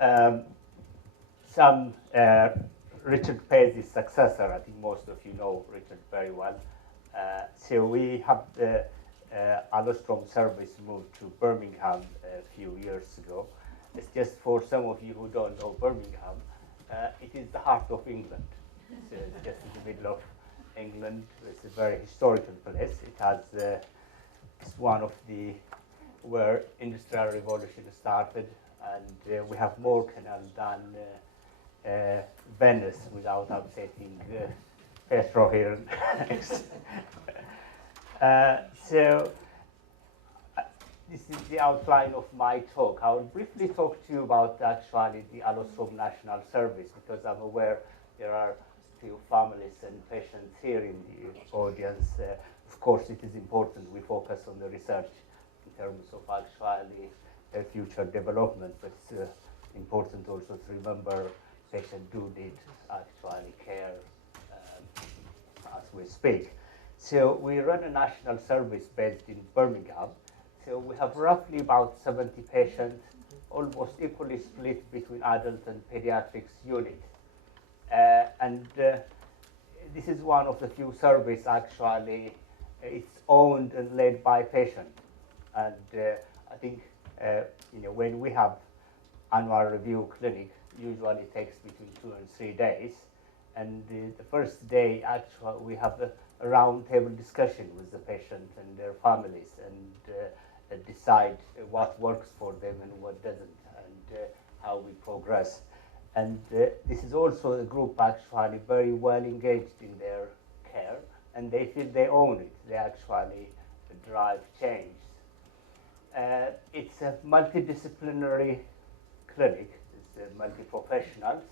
um, some Richard Paige's successor. I think most of you know Richard very well. So we have the Alstrom service moved to Birmingham a few years ago. It's just for some of you who don't know Birmingham, it is the heart of England. So it's just in the middle of England. It's a very historical place. It has it's one of the where industrial revolution started, and we have more canal than Venice without upsetting Petro here. So this is the outline of my talk. I will briefly talk to you about actually the Alstrom National Service, because I'm aware there are few families and patients here in the audience. Of course, it is important we focus on the research in terms of actually future development, but it's important also to remember patients do need actually care as we speak. So we run a national service based in Birmingham. So we have roughly about 70 patients, almost equally split between adult and pediatrics unit. And this is one of the few services actually it's owned and led by patients. And I think when we have annual review clinic, usually takes between 2 and 3 days. And the first day, actually, we have a roundtable discussion with the patient and their families, and decide what works for them and what doesn't, and how we progress. And this is also a group actually very well engaged in their care, and they feel they own it. They actually drive change. It's a multidisciplinary clinic. It's multi-professionals,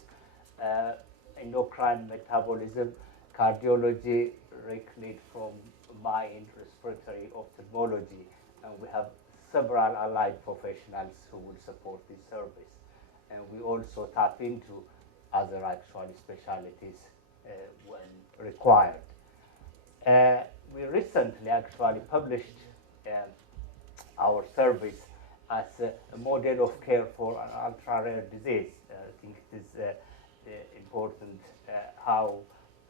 endocrine, metabolism, cardiology, Rick lead from mind, respiratory, ophthalmology, and we have several allied professionals who will support this service. And we also tap into other actually specialties when required. We recently actually published our service as a model of care for an ultra-rare disease. I think it is important how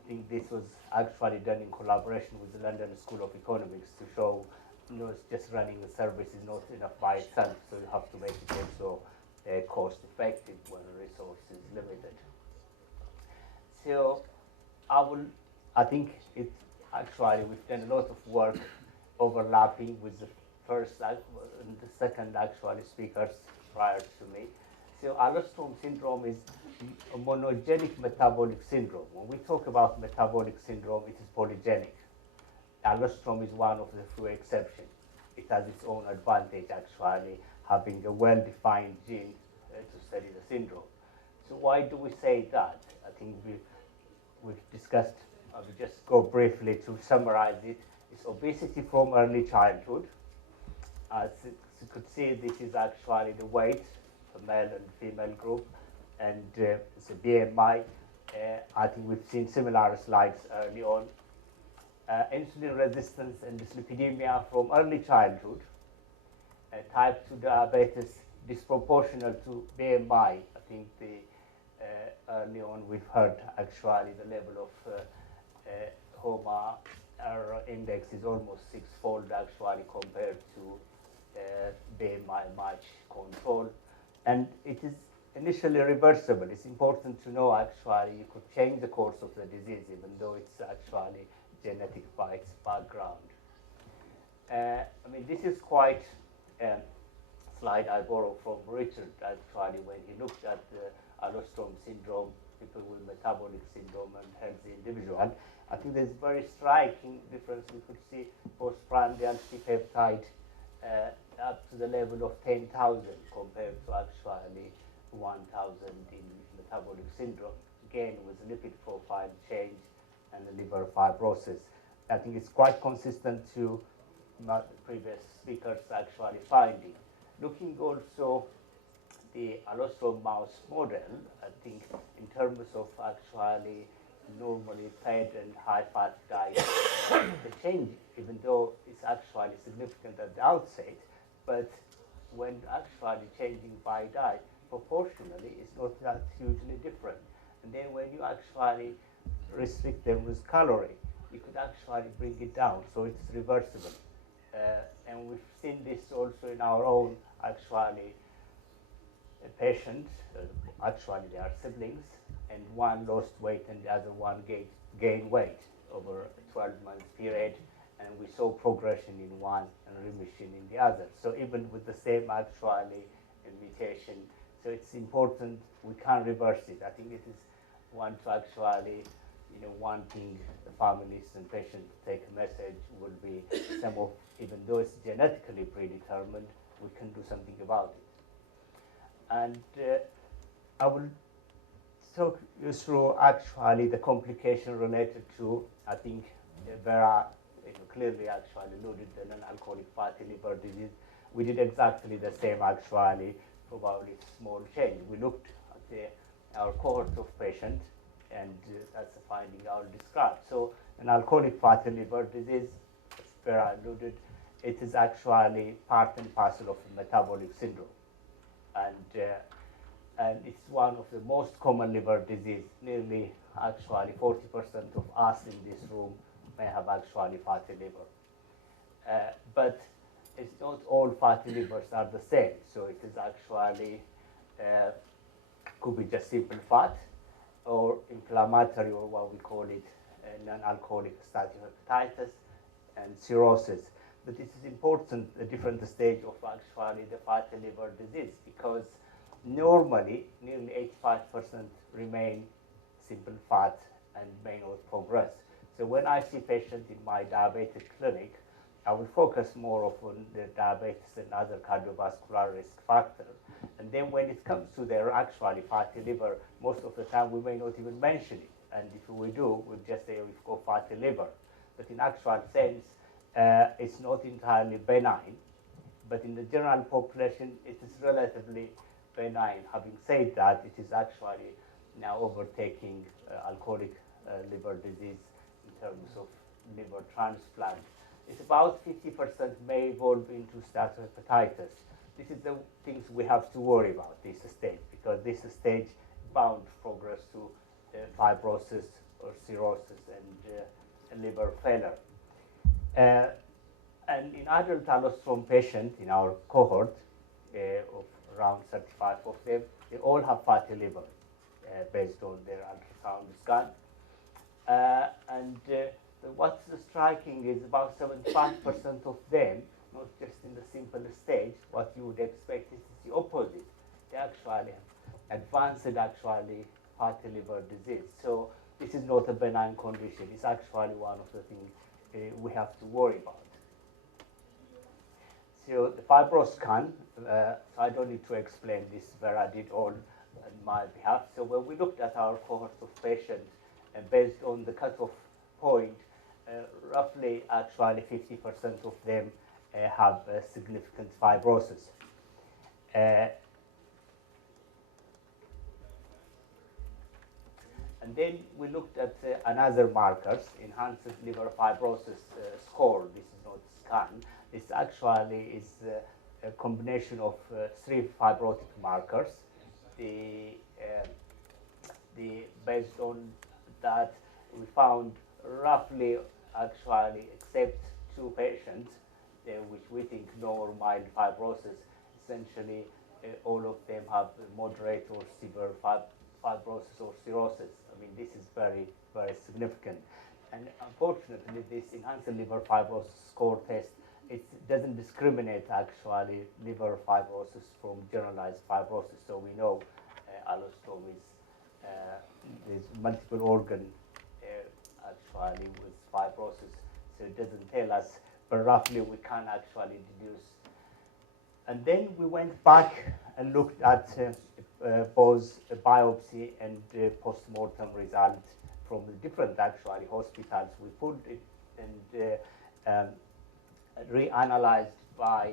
I think this was actually done in collaboration with the London School of Economics to show just running a service is not enough by itself, so you have to make it also cost effective when the resource is limited. So I think it actually, we've done a lot of work overlapping with the first and the second actually speakers prior to me. So Alström syndrome is a monogenic metabolic syndrome. When we talk about metabolic syndrome, it is polygenic. Alström is one of the few exceptions. It has its own advantage actually, having a well-defined gene to study the syndrome. So why do we say that? I think we've discussed, I will just go briefly to summarize it. It's obesity from early childhood. As you could see, this is actually the weight, the male and female group, and it's a BMI. I think we've seen similar slides early on. Insulin resistance and dyslipidemia from early childhood. Type 2 diabetes disproportional to BMI. I think early on we've heard actually the level of HOMA index is almost sixfold actually compared to BMI match control. And it is initially reversible. It's important to know actually you could change the course of the disease even though it's actually genetic by its background. I mean, this is quite a slide I borrowed from Richard actually when he looked at the Alström syndrome, people with metabolic syndrome and healthy individual. I think there's very striking difference. We could see postprandial C-peptide up to the level of 10,000 compared to actually 1,000 in metabolic syndrome. Again, with lipid profile change and the liver fibrosis. I think it's quite consistent to the previous speakers actually finding. Looking also the Alström mouse model, I think in terms of actually normally fed and high-fat diet, the change, even though it's actually significant at the outset, but when actually changing by diet, proportionally is not that hugely different. And then when you actually restrict them with calorie, you could actually bring it down, so it's reversible. And we've seen this also in our own actually patients. Actually, they are siblings, and one lost weight and the other one gained weight over a 12-month period, and we saw progression in one and remission in the other. So even with the same actually mutation, so it's important we can reverse it. I think it is one to actually, wanting the families and patients to take a message would be some of, even though it's genetically predetermined, we can do something about it. And I will talk you through actually the complication related to, I think, Vera clearly actually alluded to non-alcoholic fatty liver disease. We did exactly the same actually, probably small change. We looked at our cohort of patients, and that's the finding I will describe. So an alcoholic fatty liver disease, as Vera alluded, it is actually part and parcel of a metabolic syndrome. And it's one of the most common liver disease. Nearly actually 40% of us in this room may have actually fatty liver. But it's not all fatty livers are the same. So it is actually, could be just simple fat, or inflammatory, or what we call it, non-alcoholic steatohepatitis, and cirrhosis. But it is important, the different stage of actually the fatty liver disease, because normally nearly 85% remain simple fat and may not progress. So when I see patients in my diabetic clinic, I will focus more on the diabetes and other cardiovascular risk factors. And then when it comes to their actually fatty liver, most of the time we may not even mention it. And if we do, we'll just say we've got fatty liver. But in actual sense, it's not entirely benign. But in the general population, it is relatively benign. Having said that, it is actually now overtaking alcoholic liver disease in terms of liver transplant. It's about 50% may evolve into steatohepatitis. This is the things we have to worry about, this stage, because this stage bound to progress to fibrosis or cirrhosis and liver failure. And in adult Alström patients in our cohort, of around 35 of them, they all have fatty liver based on their ultrasound scan. What's striking is about 75% of them, not just in the simple stage, what you would expect is the opposite. They actually have advanced actually fatty liver disease. So this is not a benign condition. It's actually one of the things we have to worry about. So the fibroscan, I don't need to explain this, Vera did all on my behalf. So when we looked at our cohort of patients, and based on the cutoff point, roughly actually 50% of them have significant fibrosis. And then we looked at another markers, enhanced liver fibrosis score. This is not scan. This actually is a combination of 3 fibrotic markers. Based on that, we found roughly actually, except 2 patients, which we think no or mild fibrosis, essentially all of them have moderate or severe fibrosis or cirrhosis. I mean, this is very, very significant. And unfortunately, this enhanced liver fibrosis score test, it doesn't discriminate actually liver fibrosis from generalized fibrosis. So we know Alström is multiple organ actually with fibrosis. So it doesn't tell us, but roughly we can actually deduce. And then we went back and looked at both biopsy and post-mortem results from the different actually hospitals. We pulled it and reanalyzed by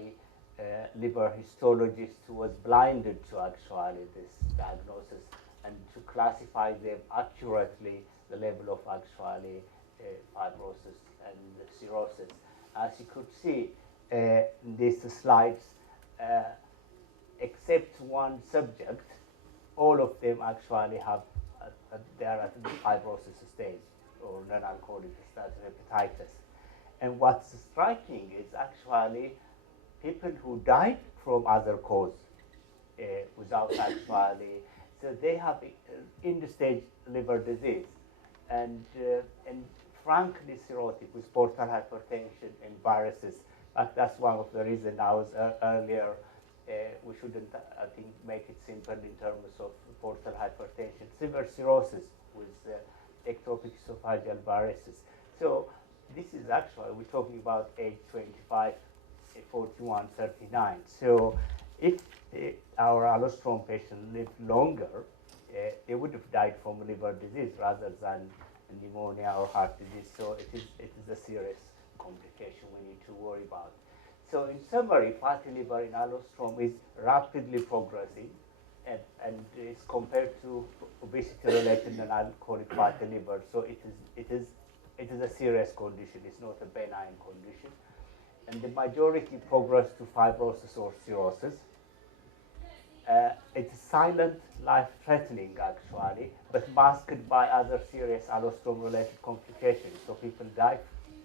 liver histologist who was blinded to actually this diagnosis, and to classify them accurately the level of actually fibrosis and cirrhosis. As you could see in these slides, except one subject, all of them actually have, they are at the fibrosis stage or non-alcoholic steatohepatitis. And what's striking is actually people who died from other cause without actually, so they have end-stage liver disease and frankly cirrhotic with portal hypertension and viruses. But that's one of the reasons I was earlier. We shouldn't, I think, make it simple in terms of portal hypertension, severe cirrhosis with ectopic esophageal varices. So this is actually, we're talking about age 25, 41, 39. So if our Alstrom patient lived longer, they would have died from liver disease rather than pneumonia or heart disease. So it is a serious complication we need to worry about. So in summary, fatty liver in Alstrom is rapidly progressing and is compared to obesity-related non-alcoholic fatty liver. So it is a serious condition. It's not a benign condition. And the majority progress to fibrosis or cirrhosis. It's silent, life-threatening actually, but masked by other serious Alstrom-related complications. So people die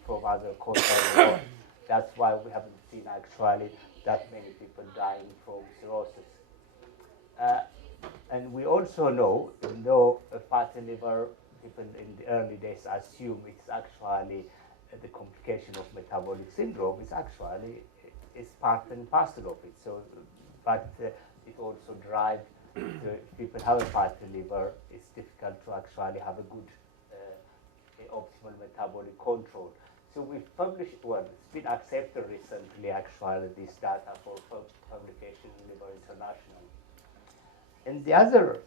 from other causes. That's why we haven't seen actually that many people dying from cirrhosis. And we also know, even though a fatty liver, people in the early days assume it's actually the complication of metabolic syndrome, is actually is part and parcel of it. So, but it also drives people have a fatty liver. It's difficult to actually have a good optimal metabolic control. So we've published, well, it's been accepted recently actually, this data for publication in Liver International. And the other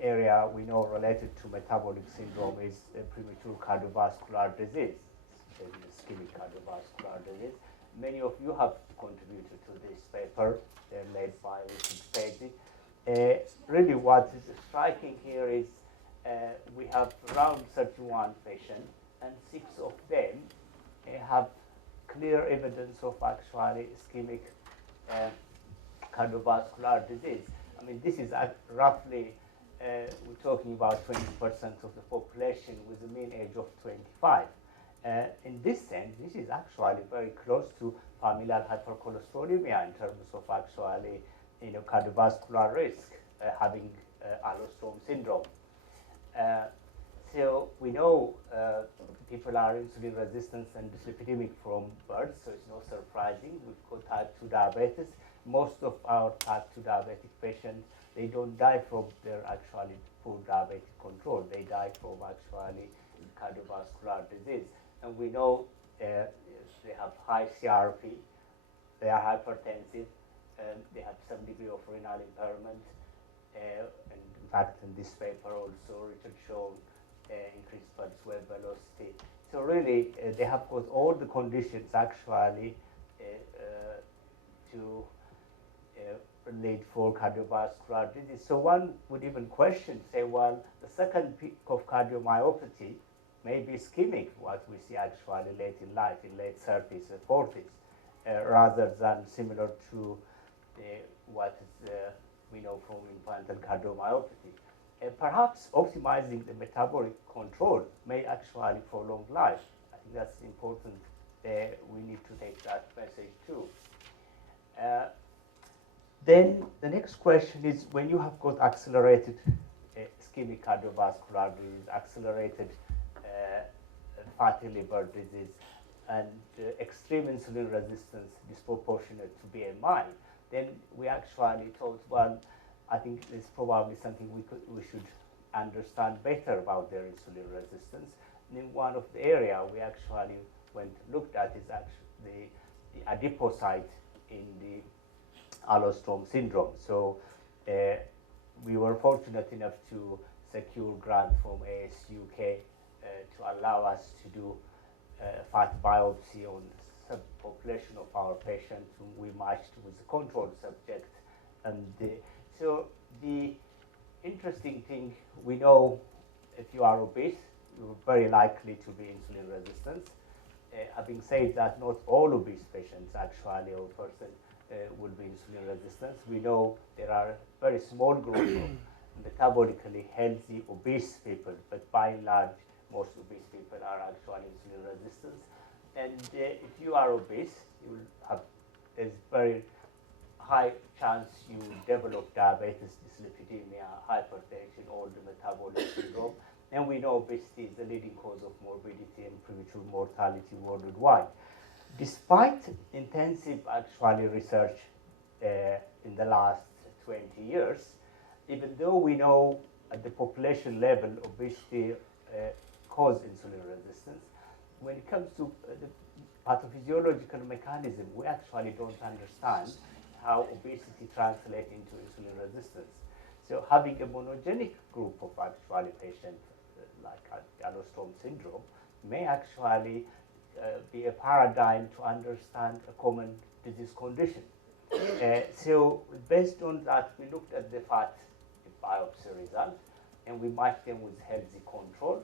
area we know related to metabolic syndrome is premature cardiovascular disease, ischemic cardiovascular disease. Many of you have contributed to this paper led by Richard Spady. Really what is striking here is we have around 31 patients, and 6 of them have clear evidence of actually ischemic cardiovascular disease. I mean, this is roughly, we're talking about 20% of the population with a mean age of 25. In this sense, this is actually very close to familial hypercholesterolemia in terms of actually, cardiovascular risk, having Alström syndrome. So we know people are insulin resistant and dyslipidemic from birth, so it's not surprising. We've got type 2 diabetes. Most of our type 2 diabetic patients, they don't die from their actually poor diabetic control. They die from actually cardiovascular disease. And we know they have high CRP, they are hypertensive, and they have some degree of renal impairment. And in fact, in this paper also, Richard showed increased pulse wave velocity. So really, they have got all the conditions actually to lead for cardiovascular disease. So one would even question, say, well, the second peak of cardiomyopathy may be ischemic, what we see actually late in life, in late 30s and 40s, rather than similar to what is, we know from infantile cardiomyopathy. Perhaps optimizing the metabolic control may actually prolong life. I think that's important. We need to take that message too. Then the next question is, when you have got accelerated ischemic cardiovascular disease, accelerated fatty liver disease, and extreme insulin resistance disproportionate to BMI, then we actually thought, well, I think it's probably something we should understand better about their insulin resistance. And in one of the area we actually looked at is actually the adipocyte in the Alström syndrome. So we were fortunate enough to secure grant from ASUK to allow us to do fat biopsy on subpopulation of our patients whom we matched with the control subject. And so the interesting thing, we know if you are obese, you're very likely to be insulin resistant. Having said that, not all obese patients actually, or person, will be insulin resistance. We know there are a very small group of metabolically healthy obese people, but by and large, most obese people are actually insulin resistant. And if you are obese, you will have, there's very high chance you develop diabetes, dyslipidemia, hypertension, or the metabolic syndrome. And we know obesity is the leading cause of morbidity and premature mortality worldwide. Despite intensive actually research in the last 20 years, even though we know at the population level obesity causes insulin resistance, when it comes to the pathophysiological mechanism, we actually don't understand how obesity translates into insulin resistance. So having a monogenic group of actually patients like Alström syndrome may actually be a paradigm to understand a common disease condition. So based on that, we looked at the fat biopsy result, and we matched them with healthy control.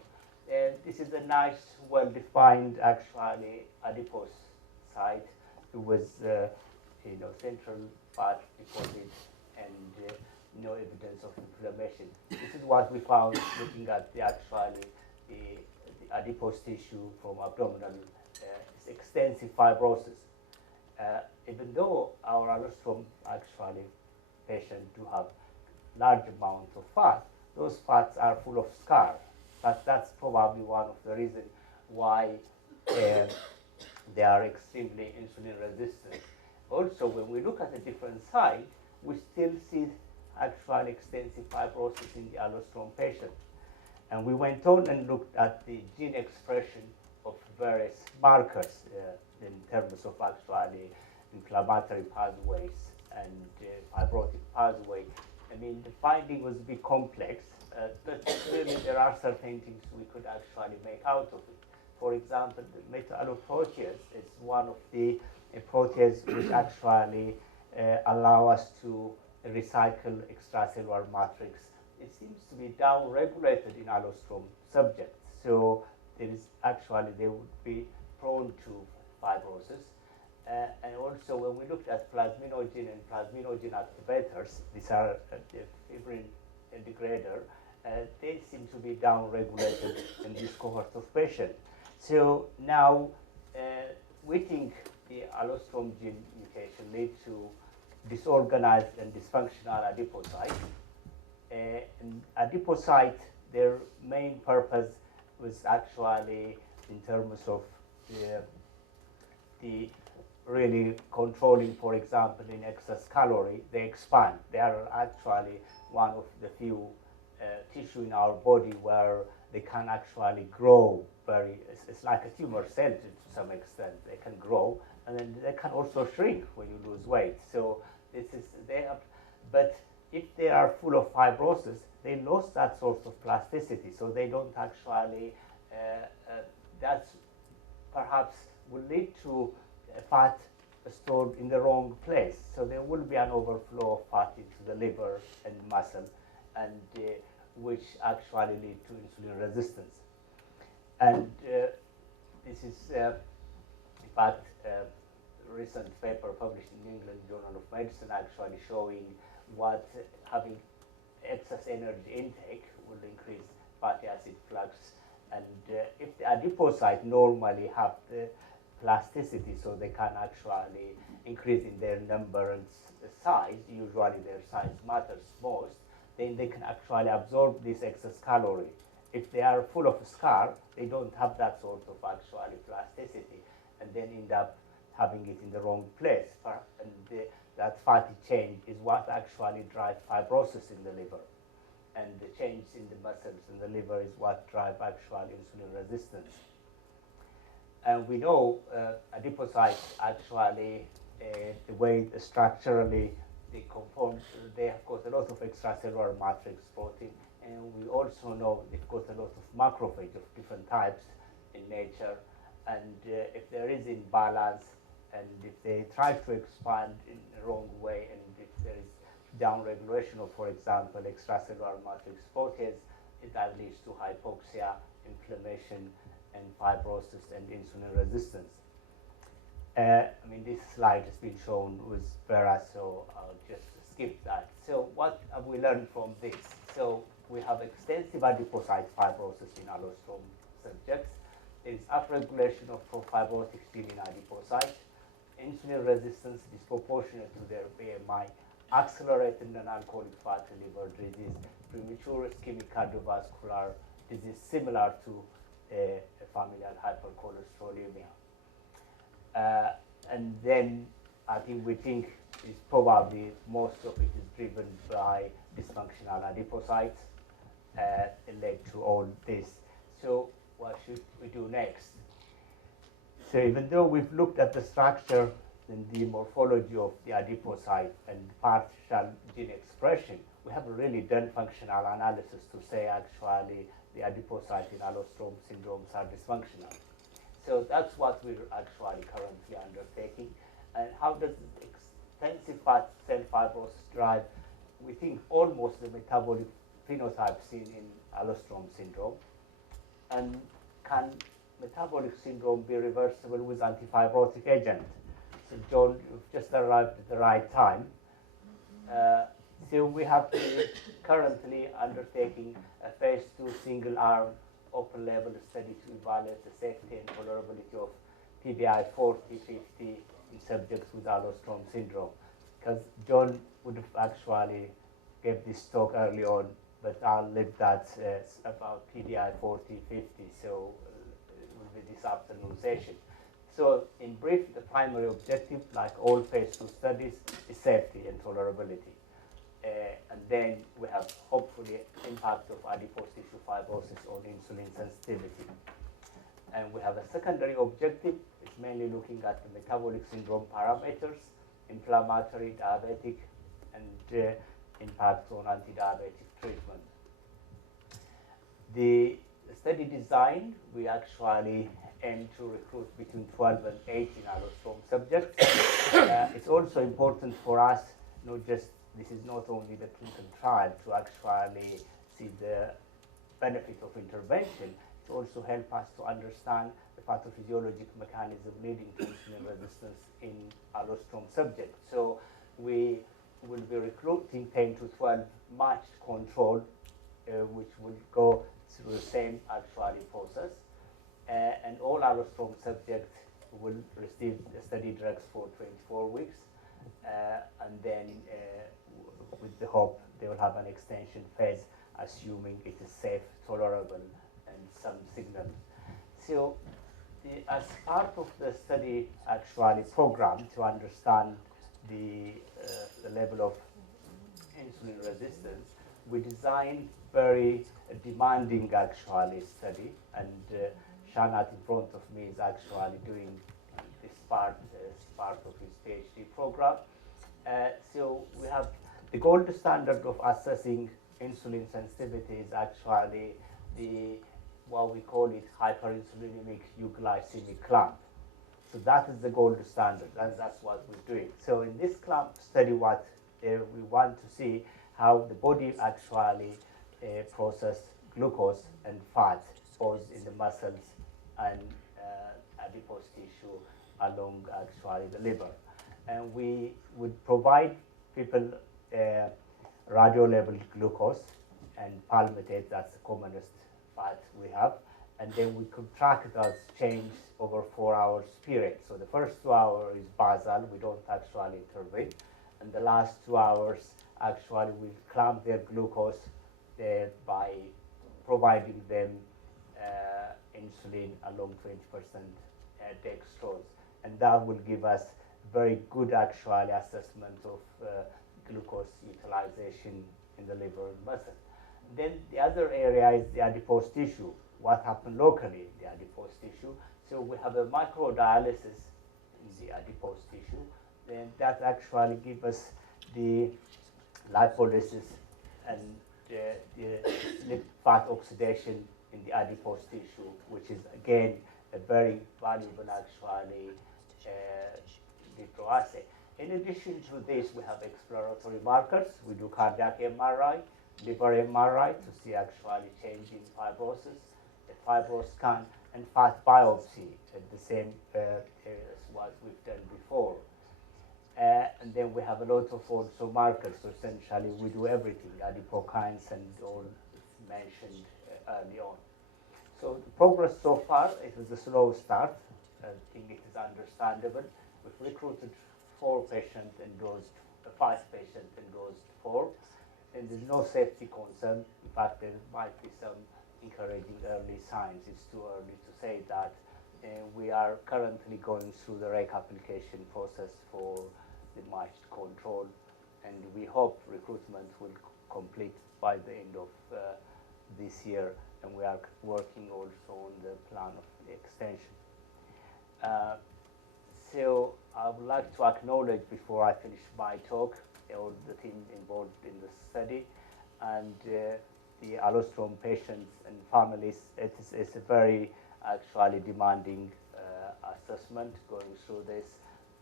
And this is a nice, well-defined, actually, adipocyte with, central fat deposit and no evidence of inflammation. This is what we found looking at the adipose tissue from abdominal extensive fibrosis. Even though our Alstrom actually patients do have large amounts of fat, those fats are full of scar. But that's probably one of the reasons why they are extremely insulin resistant. Also, when we look at a different side, we still see actual extensive fibrosis in the Alström patient. And we went on and looked at the gene expression of various markers in terms of actually inflammatory pathways and fibrotic pathway. I mean, the finding was a bit complex, but clearly there are certain things we could actually make out of it. For example, the metalloprotease is one of the proteases which actually allow us to recycle extracellular matrix. It seems to be down-regulated in Alström subjects, so there is actually they would be prone to fibrosis. And also, when we looked at plasminogen and plasminogen activators, these are the fibrin degrader, they seem to be down-regulated in this cohort of patients. So now we think the Alström gene mutation leads to disorganized and dysfunctional adipocyte. And adipocyte, their main purpose was actually in terms of the really controlling, for example, in excess calorie, they expand. They are actually one of the few tissue in our body where they can actually grow it's like a tumor cell to some extent. They can grow, and then they can also shrink when you lose weight. So but if they are full of fibrosis, they lost that sort of plasticity, so they don't actually, that perhaps will lead to fat stored in the wrong place. So there will be an overflow of fat into the liver and muscle, and which actually lead to insulin resistance. And this is, in fact, a recent paper published in New England Journal of Medicine actually showing what having excess energy intake will increase fatty acid flux. And if the adipocyte normally have the plasticity, so they can actually increase in their number and size, usually their size matters most, then they can actually absorb this excess calorie. If they are full of scar, they don't have that sort of actually plasticity, and then end up having it in the wrong place. And that fatty change is what actually drives fibrosis in the liver. And the change in the muscles in the liver is what drives actually insulin resistance. And we know adipocytes actually, the way structurally they conform, they have got a lot of extracellular matrix protein, and we also know they've got a lot of macrophage of different types in nature. And if there is imbalance, and if they try to expand in the wrong way, and if there is downregulation of, for example, extracellular matrix protease, that leads to hypoxia, inflammation, and fibrosis and insulin resistance. I mean, this slide has been shown with Vera, so I'll just skip that. So what have we learned from this? So we have extensive adipocyte fibrosis in Alström subjects. There is upregulation of pro-fibrotic gene in adipocyte, insulin resistance disproportionate to their BMI, accelerated non-alcoholic fatty liver disease, premature ischemic cardiovascular disease similar to familial hypercholesterolemia. And then I think we think is probably most of it is driven by dysfunctional adipocytes led to all this. So what should we do next? So even though we've looked at the structure and the morphology of the adipocyte and partial gene expression, we haven't really done functional analysis to say actually the adipocyte in Alström syndromes are dysfunctional. So that's what we're actually currently undertaking. And how does extensive fat cell fibrosis drive, we think, almost the metabolic phenotype seen in Alström syndrome? And can metabolic syndrome be reversible with antifibrotic agent? So John, you've just arrived at the right time. So we have currently undertaking a phase 2 single-arm open-label study to evaluate the safety and tolerability of PBI 40/50 in subjects with Alström syndrome. Because John would have actually gave this talk early on, but I'll leave that about PBI 40/50, so it will be this afternoon session. So in brief, the primary objective, like all phase 2 studies, is safety and tolerability. And then we have hopefully impact of adipose tissue fibrosis on insulin sensitivity. And we have a secondary objective, it's mainly looking at the metabolic syndrome parameters, inflammatory, diabetic, and impact on anti-diabetic treatment. The study design, we actually aim to recruit between 12 and 18 Alström subjects. It's also important for us, not just, this is not only the clinical trial to actually see the benefit of intervention, it also helps us to understand the pathophysiologic mechanism leading to insulin resistance in Alström subjects. So we will be recruiting 10 to 12 matched control, which will go through the same actually process. And all Alström subjects will receive the study drugs for 24 weeks. And then with the hope they will have an extension phase, assuming it is safe, tolerable, and some signals. So as part of the study actually program to understand the level of insulin resistance, we designed very demanding actually study, and Shanat in front of me is actually doing this part as part of his PhD program. So we have the gold standard of assessing insulin sensitivity is actually the, what we call it, hyperinsulinemic euglycemic clamp. So that is the gold standard, and that's what we're doing. So in this clamp study, what we want to see how the body actually process glucose and fat both in the muscles and adipose tissue along actually the liver. And we would provide people radio level glucose and palmitate, that's the commonest fat we have, and then we could track those change over 4 hours period. So the first 2 hours is basal, we don't actually intervene, and the last 2 hours actually we clamp their glucose by providing them insulin along 20% dextrose, and that will give us very good actually assessment of glucose utilization in the liver and muscle. Then the other area is the adipose tissue. What happened locally in the adipose tissue? So we have a microdialysis in the adipose tissue. Then that actually gives us the lipolysis and the fat oxidation in the adipose tissue, which is again a very valuable actually vitro assay. In addition to this, we have exploratory markers. We do cardiac MRI, liver MRI to see actually change in fibrosis, a fibroscan, and fast biopsy at the same areas what we've done before. And then we have a lot of also markers. So essentially, we do everything, adipocytes and all mentioned early on. So the progress so far, it was a slow start. I think it is understandable. We've recruited 4 patients and dosed 5 patients and dosed 4, and there's no safety concern. In fact, there might be some encouraging early signs. It's too early to say that. We are currently going through the reg application process for the matched control, and we hope recruitment will complete by the end of this year, and we are working also on the plan of the extension. So I would like to acknowledge before I finish my talk all the team involved in the study and the Alström patients and families. It's a very actually demanding assessment going through this,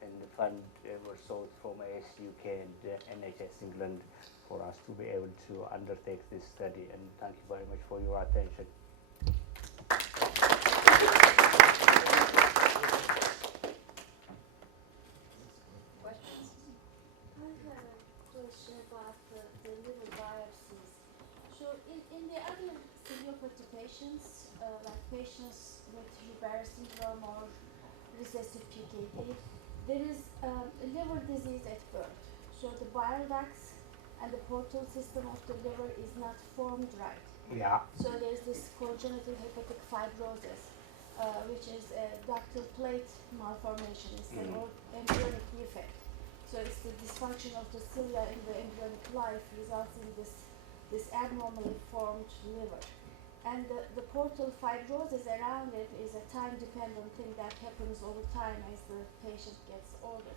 and the fund were sought from ASUK and NHS England for us to be able to undertake this study, and thank you very much for your attention. Questions? I have a question about the liver biopsies. So in the other ciliopathy patients, like patients with Hubert syndrome or recessive PKD, there is liver disease at birth. So the bile ducts and the portal system of the liver is not formed right. Yeah. So there's this congenital hepatic fibrosis, which is a ductal plate malformation. It's an embryonic defect. So it's the dysfunction of the cilia in the embryonic life results in this abnormally formed liver. And the portal fibrosis around it is a time-dependent thing that happens over time as the patient gets older.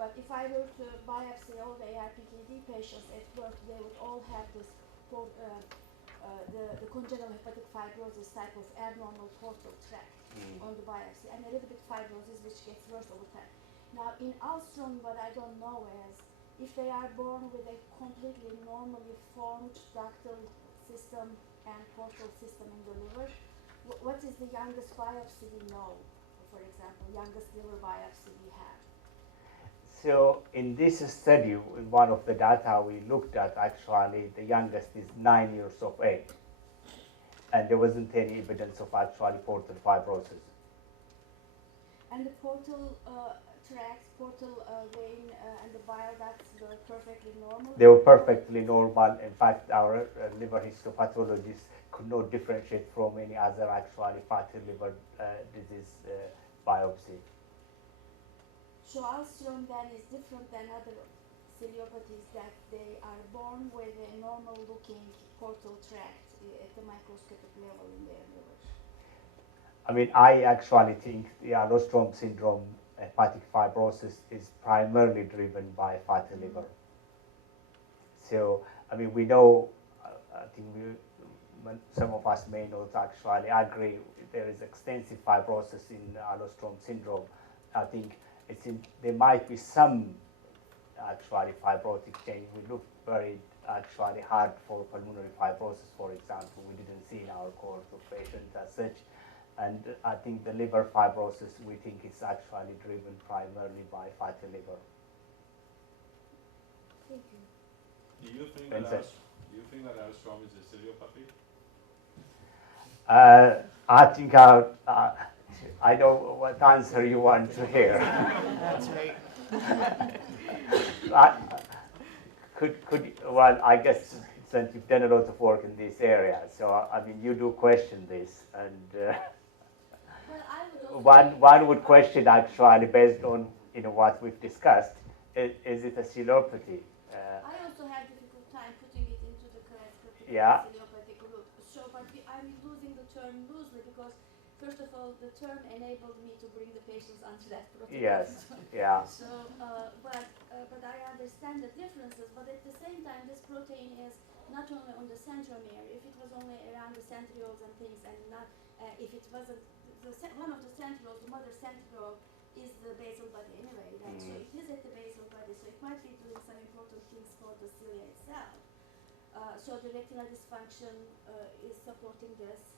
But if I were to biopsy all the ARPKD patients at birth, they would all have this the congenital hepatic fibrosis type of abnormal portal tract on the biopsy, and a little bit fibrosis which gets worse over time. Now in Alstrom, what I don't know is if they are born with a completely normally formed ductal system and portal system in the liver, what is the youngest biopsy we know, for example, youngest liver biopsy we have? So in this study, in one of the data we looked at, actually the youngest is 9 years of age, and there wasn't any evidence of actually portal fibrosis. And the portal tracts, portal vein, and the bile ducts were perfectly normal? They were perfectly normal. In fact, our liver histopathologist could not differentiate from any other actually fatty liver disease biopsy. So Alström then is different than other ciliopathies, that they are born with a normal looking portal tract at the microscopic level in their liver. I mean, I actually think the Alström syndrome hepatic fibrosis is primarily driven by fatty liver. So, I mean, we know, I think some of us may not actually agree, there is extensive fibrosis in Alström syndrome. I think there might be some actually fibrotic change. We looked very actually hard for pulmonary fibrosis, for example. We didn't see in our cohort of patients as such. And I think the liver fibrosis, we think is actually driven primarily by fatty liver. Thank you. Do you think that Alström is a ciliopathy? I think I know what answer you want to hear. That's right. Well, I guess since you've done a lot of work in this area, so I mean, you do question this, and one would question actually based on what we've discussed, is it a ciliopathy? I also had difficult time putting it into the correct Yeah. ciliopathic group. So, but I'm using the term loosely because, first of all, the term enabled me to bring the patients onto that protocol. Yes. Yeah. So, but I understand the differences. But at the same time, this protein is not only on the centromere. If it was only around the centrioles and things, and not if it wasn't one of the centrioles, the mother centriole is the basal body anyway. Right? So it is at the basal body. So it might be doing some important things for the cilia itself. So the retinal dysfunction is supporting this.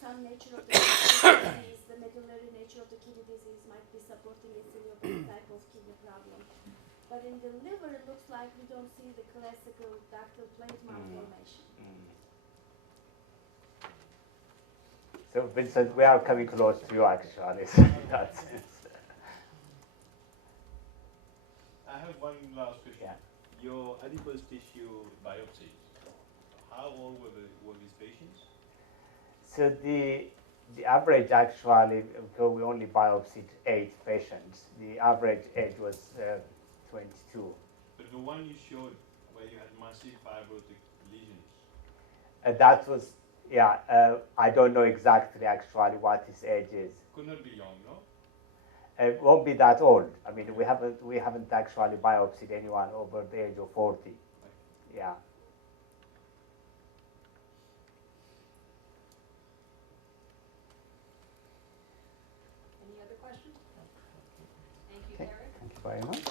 some nature of the kidney disease, the medullary nature of the kidney disease might be supporting a ileopathic type of kidney problem. But in the liver, it looks like we don't see the classical ductal plate malformation. So Vincent, we are coming close to you actually. So in that sense. I have one last question. Yeah. Your adipose tissue biopsies, how old were these patients? So the average actually, because we only biopsied 8 patients, the average age was 22. But the one you showed where you had massive fibrotic lesions, That was, yeah, I don't know exactly actually what his age is. could not be young, no? It won't be that old. I mean, we haven't actually biopsied anyone over the age of 40. Yeah. Any other questions? Thank you, Okay. Eric. Thank you very much.